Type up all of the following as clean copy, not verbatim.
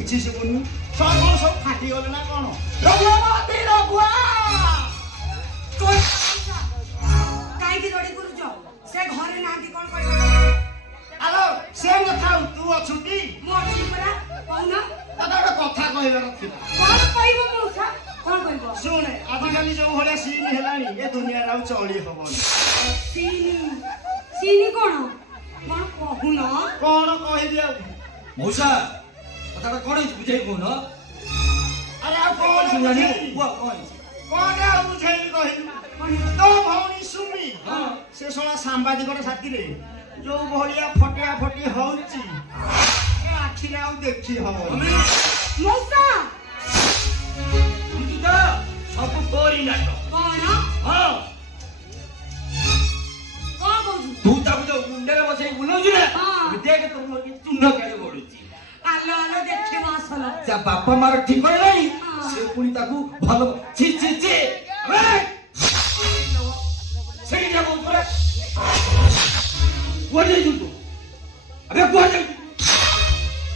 किछि सुबुनी सब फाटी गले ना कोन रघुवती रघुआ काई की दड़ी करू से घरे नांती कोन करबो आलो से न थाउ तू अछुटी मो अछि परा कहू ना तदा कथा कहबे रखिला कोन कहबो मौसा कोन कहबो सुने आजिकाली जो भले सीन हेलानी ए दुनिया राउ चली हबन सीनी कोन कोन कहू ना कोन कहि दिया मौसा कथा कोन बुझाई कोन अरे आ कोन सुनानी बुआ कोन आ बुझाई कहि तो भौनी सुमी हां से सोला सांबादिक साथी रे जो भलिया फटिया फटी होउची ए आखिरे आ देखि हबो मौसा तुदा सब कोरी नाटक कोन हां तू तब तो मुंडे बसे बुलौछु ना देख तो मोर की चुन्न केले बडुची आलो आलो देखि मासला जा बापा मार ठीक होय नाही से पुनी ताकू भलो छी छी छी अबे सही जा बोल रे कोडे जुतु अबे कोडे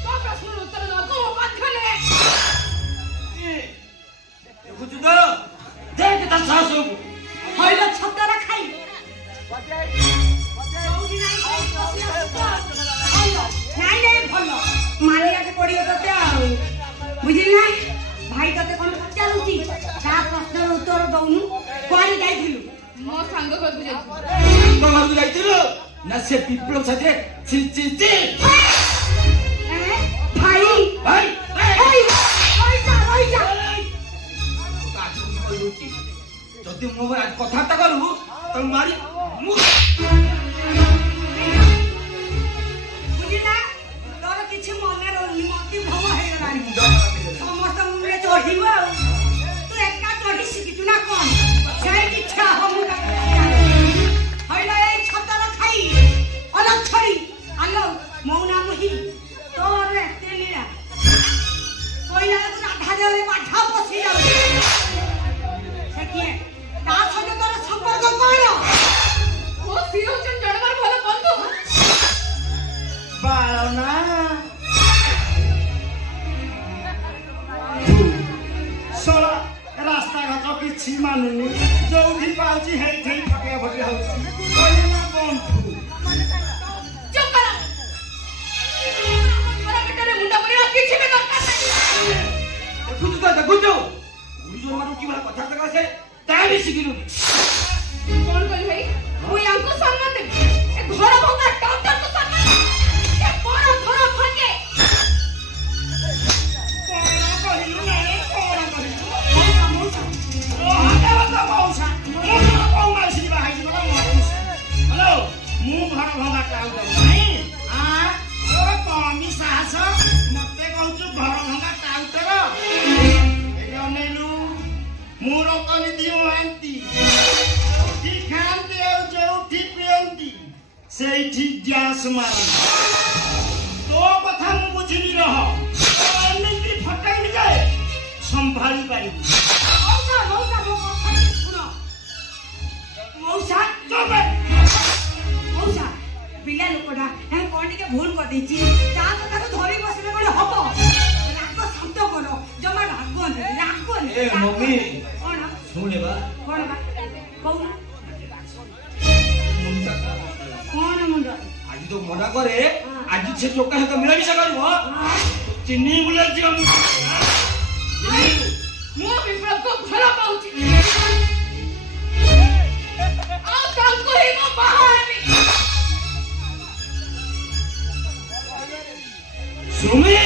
तो प्रश्न उत्तर न को बाखले ए बुझु तो देख ता सासु हइला छतरा खाई नहीं नहीं भलो मानिया के पड़ियो तते आ बुझिला भाई तते कोन पचारुची ता प्रश्न उत्तर दउनु कोनी जाइथिलु मो संग करबु जाई बाबा जाइतिलो ना से विप्लव साथे छी छी छी भाई भाई ओइ जा যদি মো আজ কথাটা করু তো মারি বুঝিলা তোর কিছু মনে রনি মতি ভব হই গলানি সমস্ত মুরে চড়িব তু একা চড়ি শিখিছু না কোন সেই ইচ্ছা হমু হইলা এই ছতর খাই অলক ছড়ি আলো মৌনা মহি তোর এতে লীলা কইলা রাধা দেওরে পাঠা বসি যাও সে কি তা সঙ্গে তোর সম্পর্ক কোন ও সিওচন জড়বার ভালো বন্ধু বালনা सोला रास्ता घाट किछि मानुनी जोठी पाउची हेइ थेइ फटिया फटी होउची कोइना बंधु चुप कर मोरा बेटा रे मुंडा पर किछि भी दरकार नहीं দেখুছো গুরুজন মানুষ কি বলে কথা কথা আছে তা আমি শিখিলু কোন কই ভাই মুই আমকো সম্মান দে এ ঘর ভঙ্গা টন্টর কো সম্মান এ বড় ঘর ভাঙে कोइना कहिलु नाले कोइना कहिलु ओ हाते मौसा मौसा कौमासी बाहाइ बला मौसा हेलो मु घर भंगा टाउ नै आ ओ कमी साहस मते कहछु घर भंगा टाउ तर ए अनेलु मु रतनी दिउ आंती की खान्ते औ जोठी पियंती सेठी ग्यास मारी तो कथा मु बुझिली रह अनेकी फटाई जाए संभाली पाई मौसा मौसा मो কথা শুনো मौसा चुप मौसा पिला लोकडा हे कोन के भूल कर देची ता तो ताको धरी बसले बडे हबो राग शांत करो जमा रागन ए मम्मी कोन শুনে বা कोन बा कौन মুন্ডা कोन मुंडा আজি তো মনা করে আজি সে চোকা হাতে মিলামিশা করব চিনি বলে যে মো বিপ্লব কো ভালো পাউছি আ কাল কই মো বাহারবি সুমি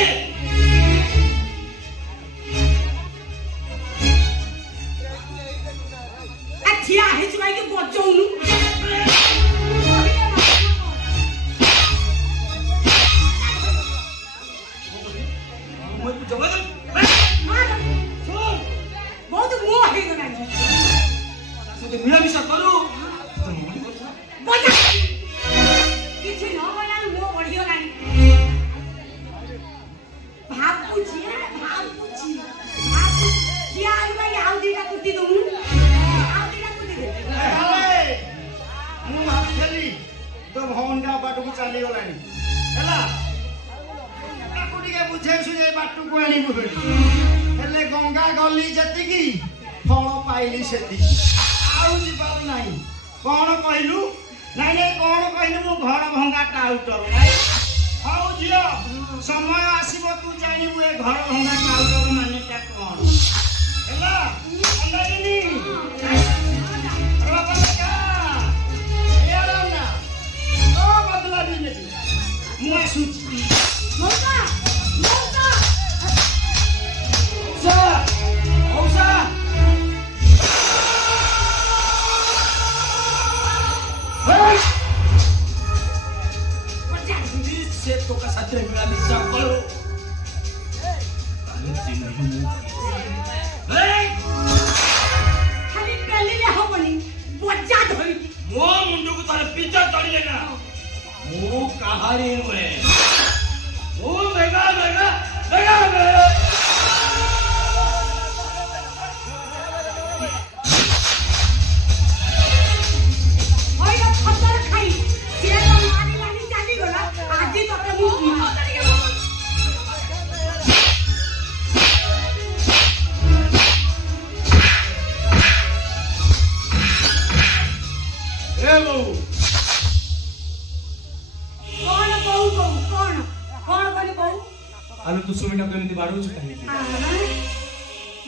अच्छा है चुवाई के बचौनु মই জমা দে बहुत मोह है गनानी সাথে মিলামিশা করু তো মনি কথা बजा किछि न बनाल मोह बढ़ियो नानी भाव पूछी क्या भाई आउ दीटा कुटी दउनु आउ दीटा कुटी दे मु भाबथली तो भौंडा बाटू को चली गलानी हैला ताकू टिके बुझे सुझे बाटू को आनी बुढ़ी हेले गंगा गली जतिकी फल पाइली सेति आउ जिबार नाही कोन कहलु नाही नाही कोन कहलु मु घर भंगा टाउटर नाही आउ जियो समय आसीबो तू जानिबु ए घर भंगा टाउटर माने का कोन हेला अंदाइनी रबलका यारना ओ बदला दिने मु आसुची मौसा मौसा मौसा से तो का साथ मिला दिशा करो खाली पेलिले हबनी बच्चा धरि मो मुंडू को तारे पीछा चढ़ी लेना मो कहानी में ओ मेगा मेगा मेगा ओया खतर खाई से तो मारी लानी चाली गला आजी तते मु आलू तू सुमिटा केमिति बाडू छु काहे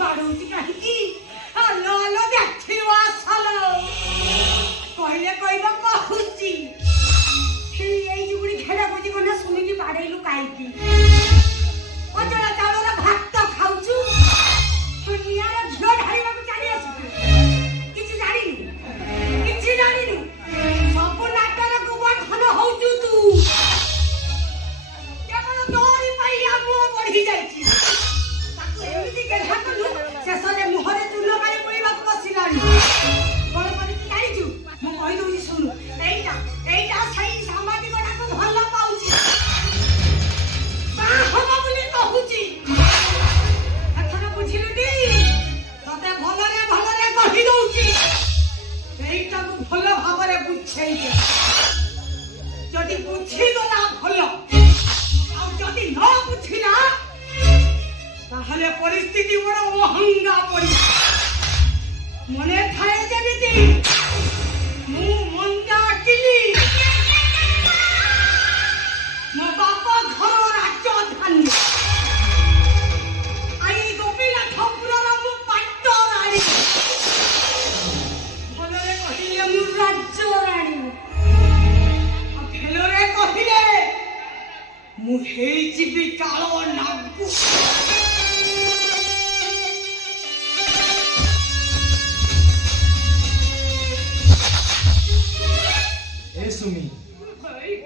बाडूची काहे की हलो हलो देखिवा सालो कहले कहबा कहूची ही एई जुगुडी खेला कोची कोना सुनिली बाडेलु काहे की ओजला चावला भात तो खाउछु दुनियार झियो ढाळीबा को चाली आसु किछि जानिनु सब नाटर गुबा खन होउछु तू तोरी पाइया मो बढ़ी जाईची ताको एमिति गेढा कलु शेषरे मुहरे चुल्लो मारी पइबा को बसिलानी कोन परि जाईछु मो कहि दउची सुनु एइटा सही सामाजिकटा को भलो पाउची बा हम बोली कहूची अथरा बुझिलु दी तते भलरे कहि दउची एइटा को भलो भाबरे बुझेई दे जदी बुझी गला भलो যদি না বুঝিলা তাহলে পরিস্থিতি বড় অহঙ্গা পড়ি মনে থাকে যেমিতি মু মন্দা কিলি মো বাপা ঘর রাজধানী আই গোপীনাথ পুরর মু পাট্ট রানী ভলরে কহিলে মু রাজ্য রানী আর ভেলরে কহিলে मु हेची भी कालो नागु ए सुमी भाई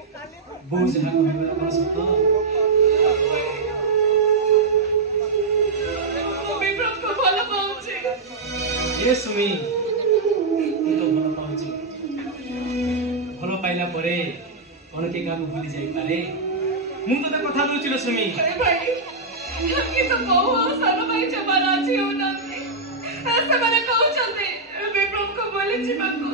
बहुत जगह को मेरा पास होता विक्रम को भलो पाउछे ए सुमी तो भलो पाउछे भलो पाइला परे कोन के का भूली जाई पारे मु तो कथा दोचिलो सुमी अरे भाई हमके तो बहु सानो भाई जमाना छी हो नाते ऐसे माने कहू चलते विक्रम को बोले जीवा को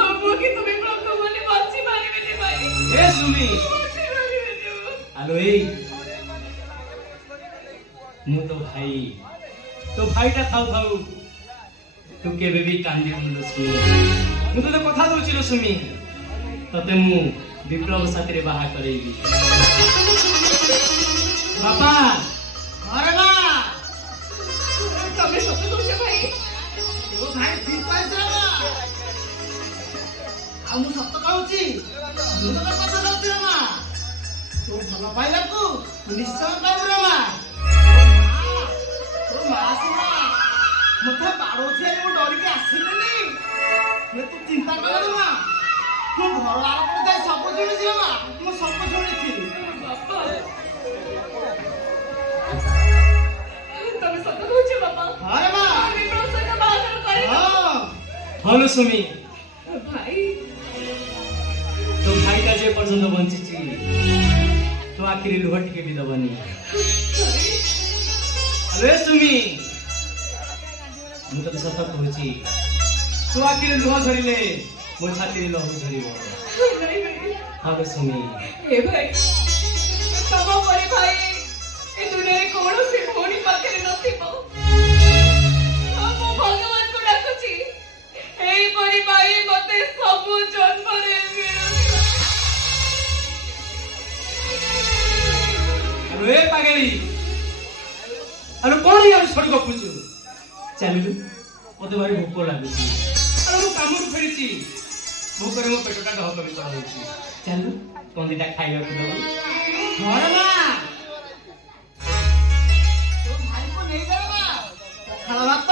अब कि तो विक्रम को बोले बाची मारी बेटे भाई ए सुमी बाची मारी बेटे हेलो ए मु तो भाईटा थाउ तू केबे भी कांदी मुंडो सुमी मु तो कथा दोचिलो सुमी तते मु विप्लव साथी रे बाहा करेबी बापा अरे बा तमे सत कहू भाई ओ भाई ठीक पाइछ बा हम सत कहूची तू तो कथा कहूची रे मा तू भलो पाइला तू निश्चय पाइबु रे मा तो मासिना मते बाडोछि रे मु डरी के आसिलेनी मैं तू चिंता कर रे मा तू घर आर पर जाय सब जुणी रे मा मु सब जुणी छी बापा तमे सत कहू बापा अरे बा विक्रम से बात करे हां हेलो सुमी भाई तो भाईटा जे पर्यंत बंचिछि तो आखिर लुहट के भी दबनी हेलो सुमी मु तो सत कहूची तो आखिर लुह झरिले मो छाती लहू झरिबो हेलो सुमी ए भाई तब परे भाई ए दुनिया ଦୁନିଆରେ କୌଣସି ଭଉଣୀ ପାଖରେ ନଥିବ। ମୁଁ ଭଗବାନଙ୍କୁ ଡାକୁଛି ଏଇପରି ଭାଇ ମତେ ସବୁ ଜନ୍ମରେ ମିଳୁ। ଏ ପାଗେଳି ଆରେ କଣ ଇଆଡେ ଛଡି ଗପୁଛୁ? ଚାଲିଲୁ, ମତେ ଭାରି ଭୋକ ଲାଗୁଛି। ଆରେ ମୁଁ କାମରୁ ଫେରିଛି, ଭୋକରେ ମୋ ପେଟଟା ଡହକ ବିକଳ ହଉଛି। ଚାଲୁ କଣ ଦିଟା ଖାଇବାକୁ ଦବୁ। ଘରେ ମା ତୋ ଭାଇକୁ ନେଇଯାଅ ମା, ପଖାଳ ଭାତ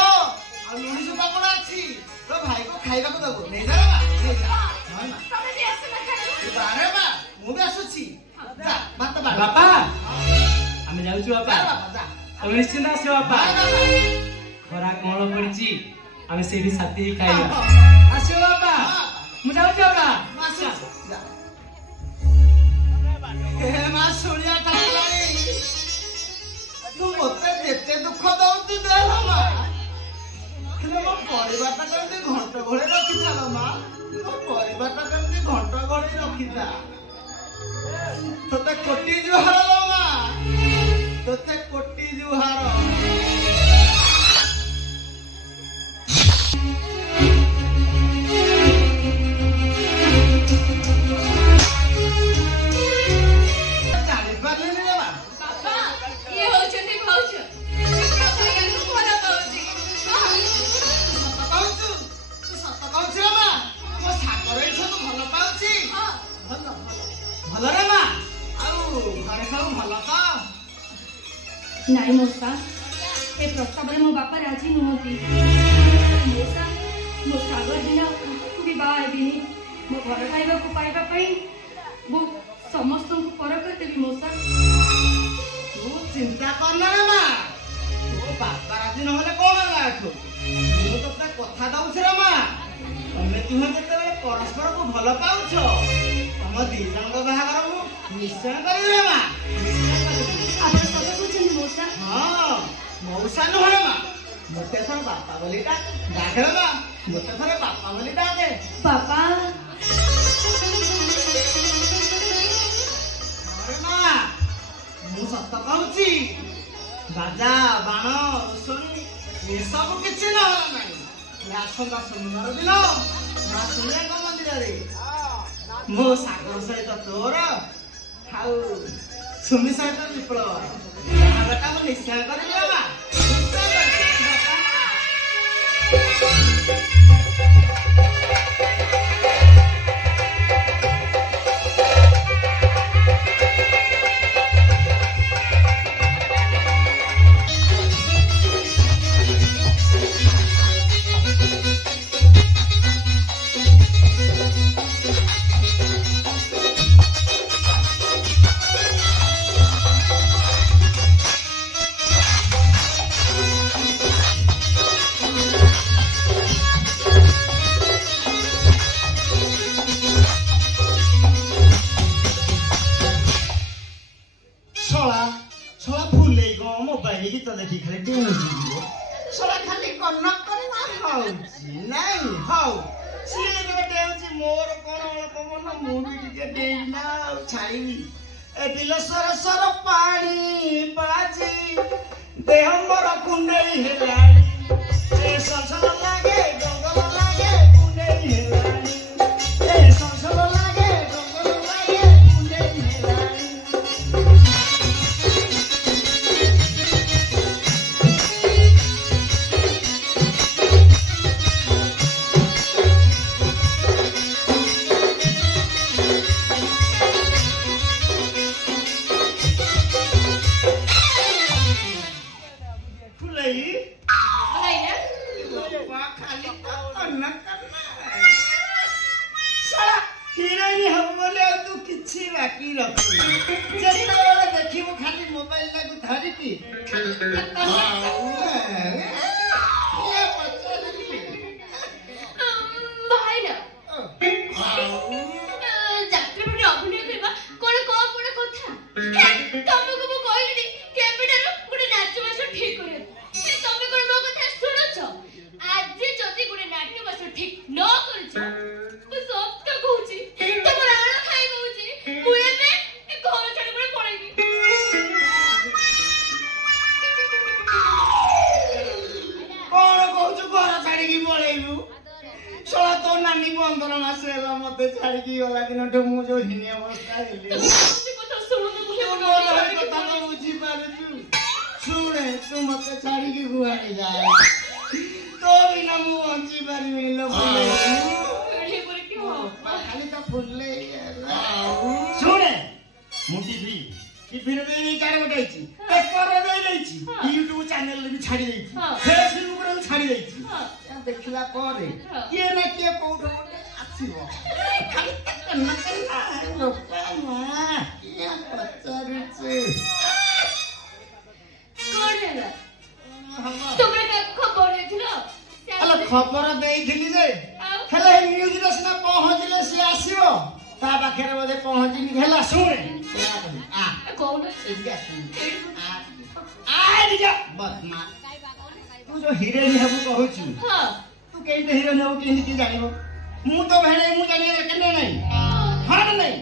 ଆଉ ଲୁଣି ସୁପା ପଡା ଅଛି, ତୋ ଭାଇକୁ ଖାଇବାକୁ ଦବୁ। ନେଇଯାଅ ମା, ନେଇଯାଅ। ହଁ ମା, ତମେ ବି ଆସୁନ ଖାଇବ। ତୁ ବାହାରେ ମା, ମୁଁ ବି ଆସୁଛି। ଯା ଭାତ ବାଢ। ବାପା ଆମେ ଯାଉଛୁ ବାପା। ଯା ବାପା ଯା। ତମେ ନିଶ୍ଚିନ୍ତ ଆସିବ ବାପା। ଖରା କଅଁଳ ପଡିଛି, ଆମେ ସେଇଠି ସାଥି ହେଇ ଖାଇବା। ଆସିବ ବାପା, ମୁଁ ଯାଉଛି ବାପା। ମା ଶୁଣିଆ ଠାକୁରାଣୀ, ତୁ ମତେ ଯେତେ ଦୁଃଖ ଦଉଛୁ ଦେଲ ମା, ହେଲେ ମୋ ପରିବାରଟା କେମିତି ଘଣ୍ଟ ଘୋଡେଇ ରଖିଥାଲ ମା। ମୋ ପରିବାରଟା କେମିତି ଘଣ୍ଟ ଘୋଡେଇ ରଖିଥା। ତତେ କୋଟି ଜୁହାର ଲୋ ମା, ତତେ କୋଟି ଜୁହାର। ଭଲରେ ମା, ଆଉ ଘରେ ସବୁ ଭଲ ତ? ନାଇଁ ମଉସା, ଏ ପ୍ରସ୍ତାବରେ ମୋ ବାପା ରାଜି ନୁହନ୍ତି। ମଉସା, ମୋ ସାଗର ବିନା କାହାକୁ ବି ବାହା ହେବିନି। ମୋ ଘର ଖାଇବାକୁ ପାଇବା ପାଇଁ ମୁଁ ସମସ୍ତଙ୍କୁ ପର କରିଦେବି ମଉସା। ତୁ ଚିନ୍ତା କରନା ରେ ମା, ତୋ ବାପା ରାଜି ନହେଲେ କଣ ହେଲା ଏଠୁ? ମୁଁ ତତେ କଥା ଦଉଛି ରେ ମା, ତମେ ଦୁହେଁ ଯେତେବେଳେ ପରସ୍ପରକୁ ଭଲ ପାଉଛ, ତମ ଦି ଜଣଙ୍କ ବାହାଘର ମୁଁ ନିଶ୍ଚୟ କରିବି ମା, ନିଶ୍ଚୟ କରିବି। ଆପଣ ସତ କହୁଛନ୍ତି ମଉସା? ହଁ, ମଉସା ନୁହେଁ ମା, ମତେ ଥର ବାପା ବୋଲି ଡାକେ ମା, ମତେ ଥରେ ବାପା ବୋଲି ଡାକେ। ବାପା ଆରେ ମା, ମୁଁ ସତ କହୁଛି, ବାଜା ବାଣ ରୋଷଣୀ ଏସବୁ କିଛି ନହେଲା ନାହିଁ। ଆସନ୍ତା ସୋମବାର ଦିନ ମା ଶୁଣିଆଙ୍କ ମନ୍ଦିରରେ ମୋ ସାଗର ସହିତ ତୋର ଆଉ ସୁମି ସହିତ ବିପ୍ଳବ ବାହାଘରଟା ମୁଁ ନିଶ୍ଚୟ କରିବି ମା, ନିଶ୍ଚୟ କରିବି ବାପା। ଗୀତ ଦେଖି ଖାଲି ଡେଉଁଯିବ, ଶଳା ଖାଲି କର୍ଣ୍ଣ କରିବା ହଉଛି ନାଇଁ। ହଉ, ସିଏ ଯେତେବେଳେ ଡେଉଁଛି ମୋର କଣ ଅଳପ ମନ, ମୁଁ ବି ଟିକେ ଡେଇଁନା ଆଉ ଛାଡ଼ିବି। ଏ ବିଲ ସରସର ପାଣି ବାଜି ଦେହ ମୋର କୁଣ୍ଡେଇ ହେଲାଣି, ଏ ସଂସଦ ଲାଗେ ଜଙ୍ଗଲ ଲାଗେ କୁଣ୍ଡେଇ ହେଲାଣି, ଏ ସଂସଦ ଲାଗେ ଜଙ୍ଗଲ ଲାଗେ କୁଣ୍ଡେଇ ହେଲାଣି। देखिबू खाली मोबाइल लागू धरिकी भाईना जात्रा में अभिनय करबा कोन कथा तमको मु कहलिनी केबिटार गुडे नाट्य बस ठीक करे तमे कोन मो कथा सुनछ आज जदी गुडे नाट्य बस ठीक न करछ मु सत्य कहूची तम राण खाई कहूची मु एबे घर छाडी गुडे पळैबी नानी 15 मास होला मते छाड़ी की गला दिन तो मु जो हिने अवस्था हेले से कथा सुनो तो मुझे कथा तो बुझी पारछु सुने तू मते छाड़ी की गुआड़ी जा तो बिना मु बंची पारी मिलो ये पर क्यों खाली तो फुलले सुने मुटी भी टिफिन दे नहीं चार गोटे छी पेपर दे नहीं छी YouTube चैनल भी छाड़ी देई छी फेसबुक रे छाड़ी देई छी देखला पर ये ना के कोठ गोटे आसीबो खाली तक न करना बापा मां ये पचारे छे कोण हैला तुमरे का खबर देथिलो अल खबर देइथिली जे हेले न्यूज रे सिना पहुंचले से आसीबो ता पाखरे बोले पहुंचिनी हेला सुने आ कोण एदिया सुन आ दिया बस मां तू जो हिरोइन हेबु कहूछु हां तू केई हिरोइन हेबु केनी की जानिबो मु तो भेणे मु जानि केने नै हां नै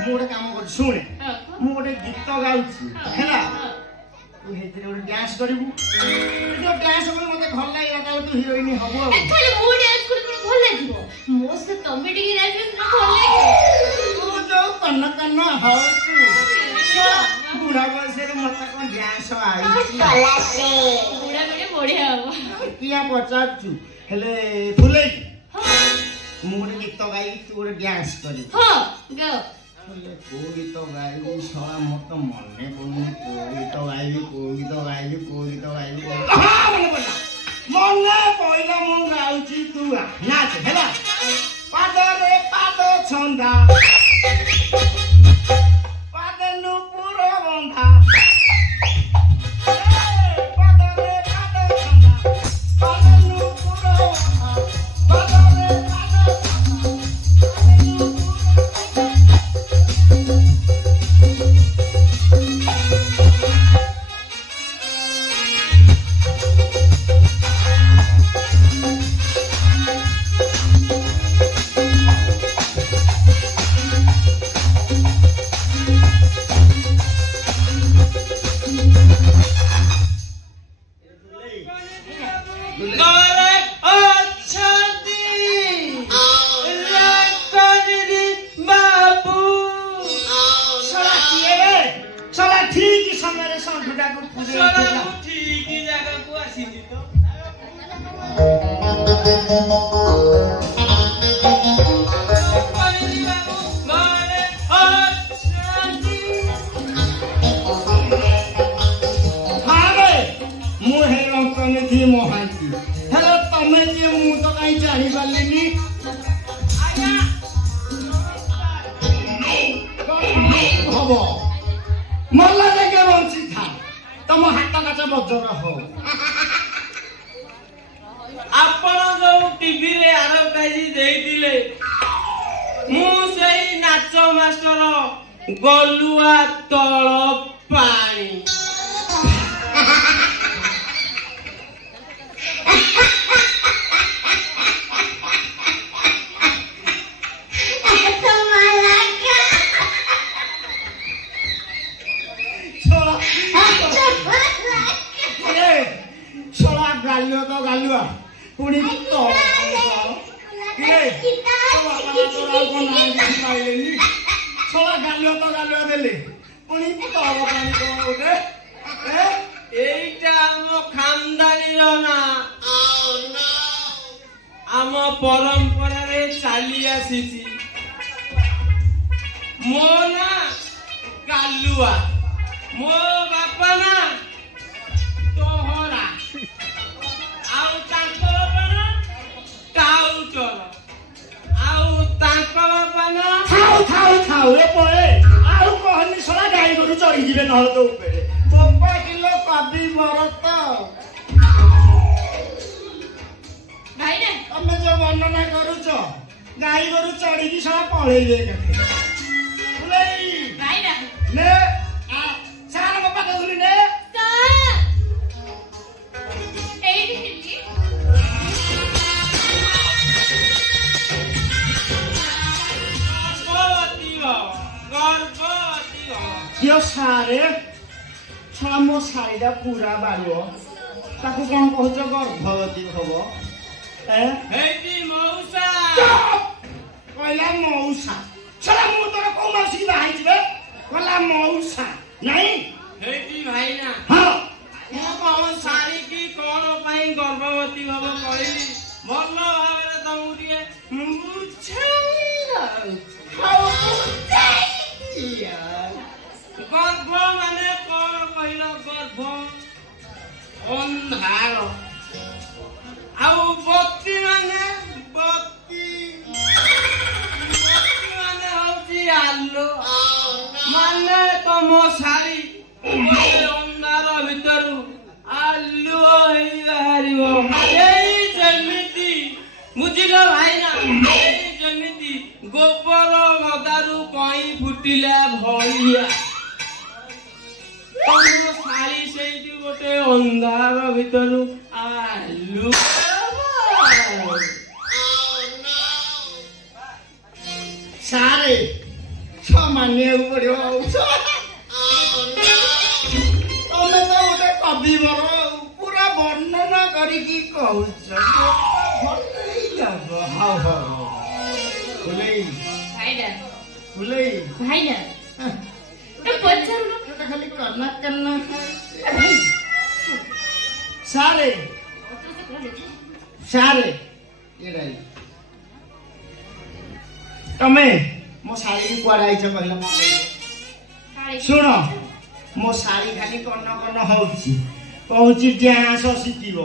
मु गोटे काम कर सुने मु गोटे गीत गाउछु हेला तू हेतिरे गोटे डांस करिबु जो डांस बोले मते भल लागला त तू हिरोइन हबो खाली मु डांस करि भल लागिबो मो से कॉमेडी डांस में भल लागे तू जो कन्न कन्न हौछु बुढ़ा बयस रे मते कोन डांस आई बुढ़ा बड़े बढ़िया हो किया पचाछु हेले फुलै मु गोटे गीत गाई तू गोटे डांस करि हां गाओ हेले को गीत गाई सवा मत मने कोनी को गीत गाई हां मने पहिला मु गाउची तू नाच हेला पाद रे पाद छंदा पाद नु पुरो बंधा पाद रे पाद छंदा पाद नु पुरो बंधा पाद रे पाद छंदा गलुआ तल पानी गालुआ पुणी छोड़ा गालुआ तो गालुआ देले पुणी तल पानी कोटे एइटा हम खानदानी ना आम परंपरा रे चली आसीची मो ना गालुआ मो बापा ना तोहरा आउ तांकर बापा ना टाउटर आउ तांकर बापा ना थाउ रे पोए आउ कहनी सोला गाई गरु चढ़ी जिवे नहल तो ऊपर 5 किलो कबी मरत भाई ने तमे जो वर्णना करूछ गाई गरु चढ़ी की सोला पळेइले कथे उलाई भाई ने आ सारा बापा कहली ने सा एडी हिली यो सारे छोड़ा मो सारीटा पूरा बाड़ुओ ताकू कौन कहूच गर्भवती हब हेती मौसा କହିଲା ମଉସା ସଲା ମୁଁ ତୋର କୋଉ ମାଉସୀ କି ବାହା ହେଇଛି ବେ କହିଲା ମଉସା ନାଇଁ ହେଇଟି ଭାଇନା ହଁ ମୁଁ କଣ ଶାଢ଼ୀ କି କଣ ପାଇଁ ଗର୍ଭବତୀ ହବ କହିଲି ଭଲ ଭାବରେ ତମକୁ ଟିକେ ଗର୍ଭ ମାନେ କଣ କହିଲ ଗର୍ଭ ଅନ୍ଧାର ଆଉ ବତୀ ମାନେ ମାନେ ହଉଛି ଆଲୋ ମାନେ ତମ ଶାଢ଼ୀ ଅନ୍ଧାର ଭିତରୁ ଆଲୁଅ ହେଇ ବାହାରିବ ଏଇ ଯେମିତି ବୁଝିଲ ଭାଇନା ଏଇ ଯେମିତି ଗୋବର ଗଦାରୁ କଇଁ ଫୁଟିଲା ଭଳିଆ ତମ ଶାଢ଼ୀ ସେଇଠି ଗୋଟେ ଅନ୍ଧାର ଭିତରୁ ଆଲୁଅ ସାରେ ମାନିବାକୁ ପଡିବ ତମେ ତ ଗୋଟେ କବିବର ପୁରା ବର୍ଣ୍ଣନା କରିକି କହୁଛ ହଉ ହଉ ଫୁଲେଇ ଭାଇନା ଫୁଲେଇ ଭାଇନା ପଚାରୁନ ଖାଲି କର୍ଣ୍ଣା କର୍ଣ୍ଣା ସାରେ ସାରେ ତମେ ମୋ ଶାଢ଼ୀ କୁଆଡେ ଆଇଛ କହିଲ ଶୁଣ ମୋ ଶାଢ଼ୀ ଖାଲି କର୍ଣ୍ଣ କର୍ଣ୍ଣ ହଉଛି କହୁଛି ଡ୍ୟାନ୍ସ ଶିଖିବ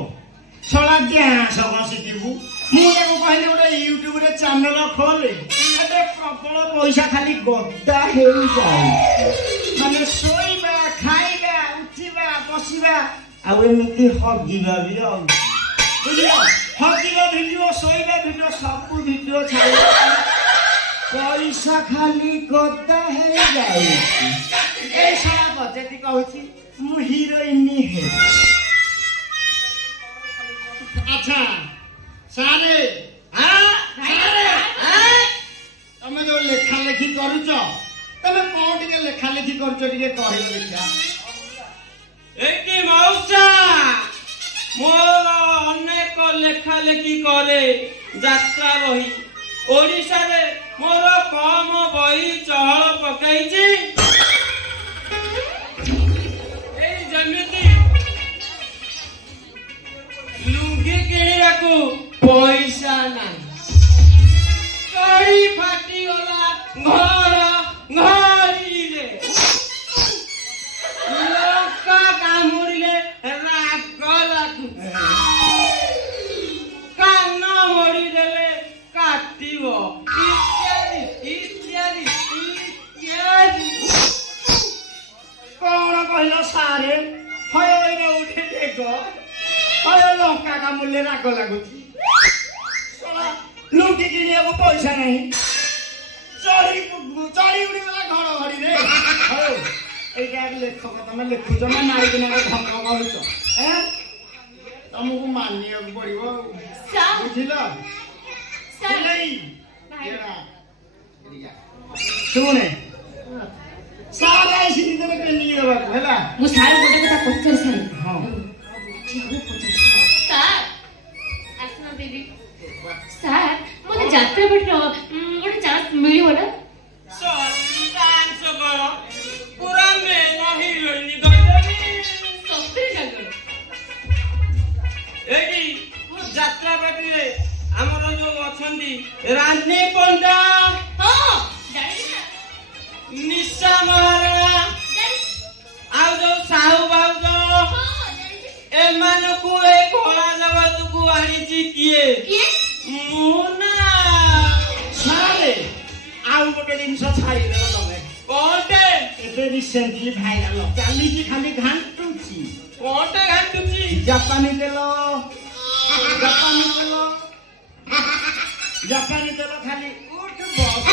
ଶଳା ଡ୍ୟାନ୍ସ କଣ ଶିଖିବୁ ମୁଁ ତାକୁ କହିଲି ଗୋଟେ ୟୁଟ୍ୟୁବରେ ଚ୍ୟାନେଲ ଖୋଲେ ଏତେ ପ୍ରବଳ ପଇସା ଖାଲି ଗଦା ହେଇଯାଏ ମାନେ ଶୋଇବା ଖାଇବା ଉଠିବା ବସିବା ଆଉ ଏମିତି ହଗିବା ବି ଆଉ ବୁଝିଲ ହଗିବା ଭିଡିଓ ଶୋଇବା ଭିଡିଓ ସବୁ ଭିଡିଓ ଛାଡ଼ିବା ପଇସା ଖାଲି ଗଦା ହେଇଯାଉଛି ଏଇ ସାରା ବଜେଟ କହୁଛି ମୁଁ ହିରୋଇନ ହେ ଆଚ୍ଛା ସାରେ ତମେ ଯୋଉ ଲେଖା ଲେଖି କରୁଛ ତମେ କଣ ଟିକେ ଲେଖା ଲେଖି କରୁଛ ଟିକେ କହିଲ ଦେଖିଆ ଏଇଠି ମଉସା ମୋର ଅନେକ ଲେଖା ଲେଖି କରେ ଯାତ୍ରା ବହି ଓଡ଼ିଶାରେ ମୋର କମ ବହି ଚହଳ ପକାଇଛି ଏଇ ଯେମିତି ଲୁଙ୍ଗି କିଣିବାକୁ ପଇସା ନାହିଁ ଗାଡ଼ି ଫାଟିଗଲା ଘର ଘଡ଼ିରେ ଲଙ୍କା କାମୁଡ଼ିଲେ ରାଗ ଲାଗୁଛି କାନ ମୋଡ଼ିଦେଲେ କାଟିବ ଇତ୍ୟାଦି ଇତ୍ୟାଦି ଇତ୍ୟାଦି କଣ କହିଲ ସାରେ ହଇରେ ଉଠେ ଦେଖ ହୟ ଲଙ୍କା କାମୁଡ଼ିଲେ ରାଗ ଲାଗୁଛି ଲୁଟି କିଣିବାକୁ ପଇସା ନାହିଁ ଚଳି ଉଡ଼ିଗଲା ଘର ଘଡ଼ିରେ ହଉ ଏଇଟା ଲେଖକ ତମେ ଲେଖୁଛ ନା ନାଇକିନା ଧକ କରୁଛ ତମକୁ ମାନିବାକୁ ପଡିବ ବୁଝିଲ ଶୁଣେ ସାର୍ ଆସିକି ତମେ ଟ୍ରେନିଂ ଦେବାକୁ ହେଲା ମୁଁ ସାର୍ ଗୋଟେ କଥା ପଚାରି ସାରି ହଁ ସାର୍ ଆସନ ଦିଦି ସାର୍ ମୋତେ ଯାତ୍ରା ପାଟିର ଗୋଟେ ଚାନ୍ସ ମିଳିବ ନା ଡାନ୍ସ କର ପୁରା ମେନ ହିରୋଇନ କରିଦେବି ସତରେ ଜାଗର ଏଇଠି ଯାତ୍ରା ପାଟିରେ ଆମର ଯୋଉ ଅଛନ୍ତି ରାନୀ ପଣ୍ଡା ହଁ ଜାଣିଲି ନା ନିଶା ମହାରଣା ଆଉ ଯୋଉ ସାହୁ ଭାଉଜ ଏମାନଙ୍କୁ ଏଇ କଳା ଜଗତକୁ ଆଣିଛି କିଏ ମୁଁ ନା ସାରେ ଆଉ ଗୋଟେ ଜିନିଷ ଛାଡ଼ିଦେବ ତମେ କଣଟେ ଏବେ ରିସେଣ୍ଟଲି ଭାଇରାଲ ଚାଲିଛି ଖାଲି ଘାଣ୍ଟୁଛି କଣଟେ ଘାଣ୍ଟୁଛି ଜାପାନୀ ତେଲ ଖାଲି ଉଠ ବସ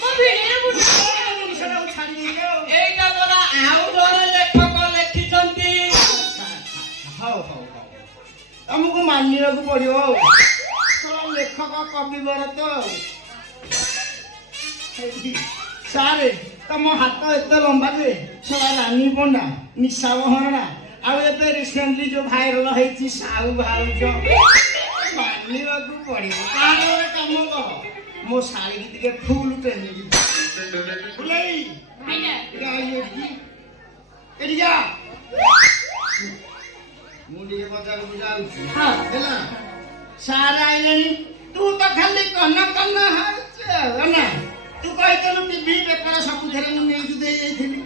ମୋ ଭିଡିଓରେ ମୁଁ ଜିନିଷଟାକୁ ଛାଡ଼ିଦେଇକି ଆଉ ଏଇଟା ପରା ଆଉ ଜଣେ ଲେଖକ ଲେଖିଛନ୍ତି ହଉ ତମକୁ ମାନିବାକୁ ପଡିବ ଆଉ ଲେଖକ କବିବର ତ ସାରେ ତମ ହାତ ଏତେ ଲମ୍ବା ଯେ ଶଳା ରାନୀ ପଣ୍ଡା ନିଶା ମହାରଣା ଆଉ ଏବେ ରିସେଣ୍ଟଲି ଯୋଉ ଭାଇରାଲ ହେଇଛି ସାହୁ ଭାଉଜ ମାନିବାକୁ ପଡିବ ତାର ଗୋଟେ କାମ କର मो साड़ी की टिके फुल ट्रेनिंग बुलाई भाईना एटा आइयो एडिया मुंडी के बजार बुझाउ हां हैला सारा आइलेनी तू तो खाली कन्ना है ना तू कहतलु टीवी पेपर सब धरे न न्यूज दे जाइथिली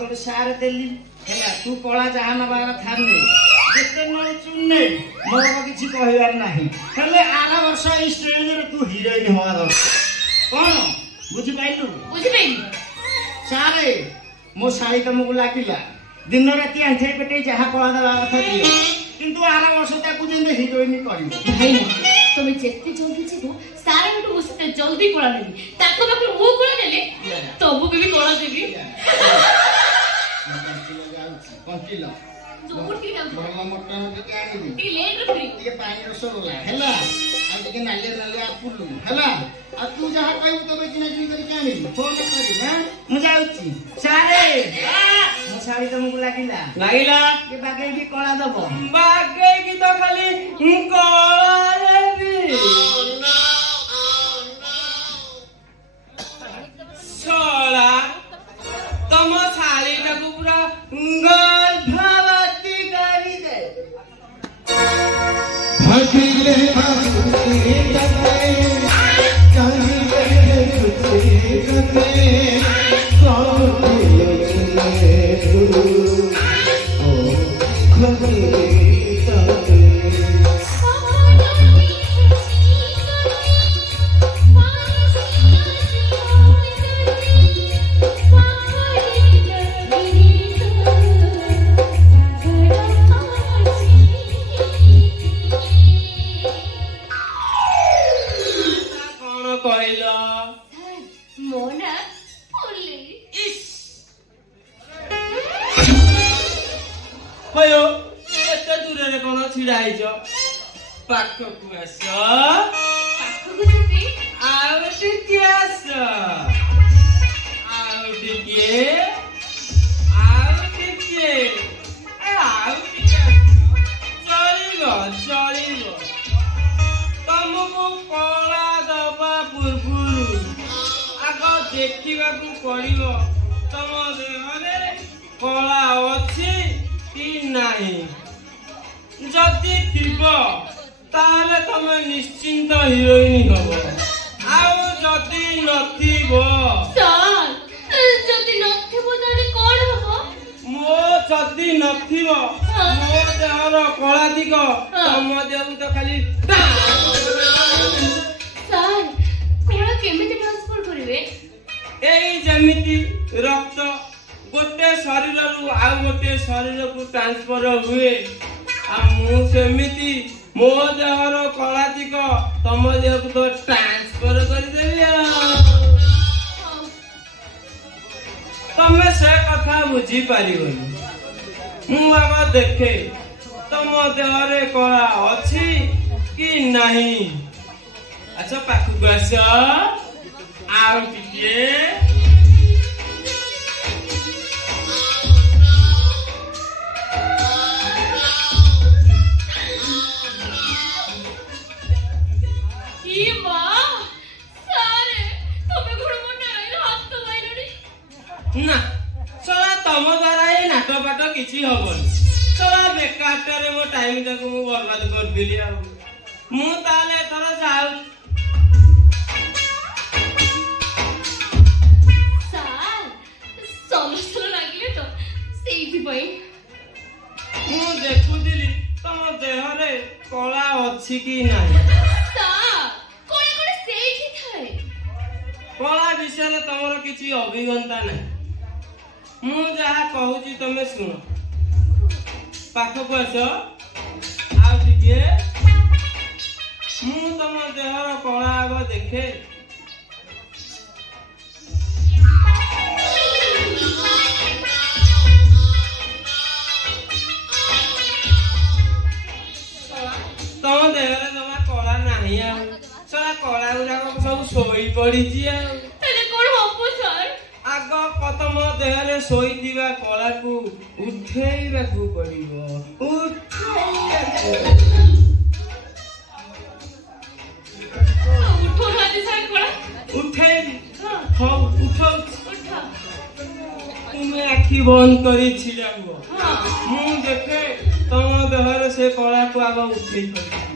तो सार देली हैला तू कला चाहा नबार थाने जेते न चुन्ने मोर किछि कहबार नाही हेले आरा वर्ष स्टेज रे तू हीरोइन होवा दर कोन बुझि पाइलु सारे मो साई तुमको लागिला दिन राति आंठे पेटे जहा कला दला कथा दियो किंतु आरा वर्ष ताकू जेंदे हीरोइन करियो भाईना তুমি যেতে জলদি ଯିବ ସାରଙ୍କଠୁ ମୁଁ ସେତେ ଜଲଦି କଳା ନେବି ତାଙ୍କ ପାଖରୁ ମୁଁ କଳା ନେଲେ ତମକୁ ବି କଳା ଦେବି କଣ୍ଟିଲ ଯୋଉଠି ଯାଉଛ ଭଲ ମଟନ ଟିକେ ଆଣିବି ଟିକେ ଲେଟ୍ ରେ ଫେରି ଟିକେ ପାଣି ରସଗୋଲା ହେଲା ଆଉ ଟିକେ ନାଲିଆ ଆପୁଲୁ ହେଲା ଆଉ ତୁ ଯାହା କହିବୁ ତବେ କିଣା କିଣି କରିକି ଆଣିବି ଫୋନ କରିବି ହାଁ ମୁଁ ଯାଉଛି ସାରେ ମୋ ଶାଢ଼ୀ ତମକୁ ଲାଗିଲା ଟିକେ ବାଗେଇକି କଳା ଦବ ବାଗେଇକି ତ ଖାଲି କଳା ଦେବି ଶଳା ତମ ଶାଳୀଟାକୁ ପୁରା ଗର୍ଭବତୀ କରିଦେ भागिले भागिले काहिले तुझे गते काहिले तू ओ खबरे ताते एते दूर कौन छिड़ा पाखक आस चल तुमको कला दबा पूर्व आग देखा पड़ो तुम देहरे कला अच्छी कि नहीं जदि थिब ताले तमे निश्चिंत हिरोइन हबो आउ जदि नथिबो सर जदि नथिबो ताले कोन हबो मो जदि नथिबो मो देहर कला दिग तम देहु तो खाली सर कोला केमिति ट्रांसफर करिवे एई जेमिति रक्त गोटे शरीर रु आ गोटे शरीर को ट्रांसफर हुए आ मु सेमिति मो देहर कला दिग तम देह को तो ट्रांसफर कर देबी तमे से कथा बुझी पारिबनी मु आगा देखे तम देहरे कला अछि कि नहीं अच्छा पाखु आस आउ टिके ना चला तम द्वारा ये नाटक पाट किसी हबन चला बेकार मो टाइम तक मु बर्बाद कर दिली आ मु ताले एथर जाऊ सर समस्या लागले तो सेही पई मु देखुदिली तम देहरे कला अछि कि नाही सर कोन कोन सेही थाए कला विषय रे तमरो किछि अभिज्ञता नाही मु जहा कहूची तमे सुनो पाखक आस आ टिके मु तम देहर कला आग देखे तम देहरे जमा कला नाही आ सला कला गुरा सब सोई पड़ी आ तले कोन हबो सर आग कतम देहरे शोईथिबा कला को उठेइबा को पड़िबो उठो नाली सर कोन ଉଠେଇବି ହଁ ହଉ ଉଠଉଛି ଉଠ ତୁମେ ଆଖି ବନ୍ଦ କରି ଛିଡ଼ା ହୁଅ ହଁ ମୁଁ ଦେଖେ ତମ ଦେହରେ ସେ କଳାକୁ ଆଗ ଉଠେଇ କରି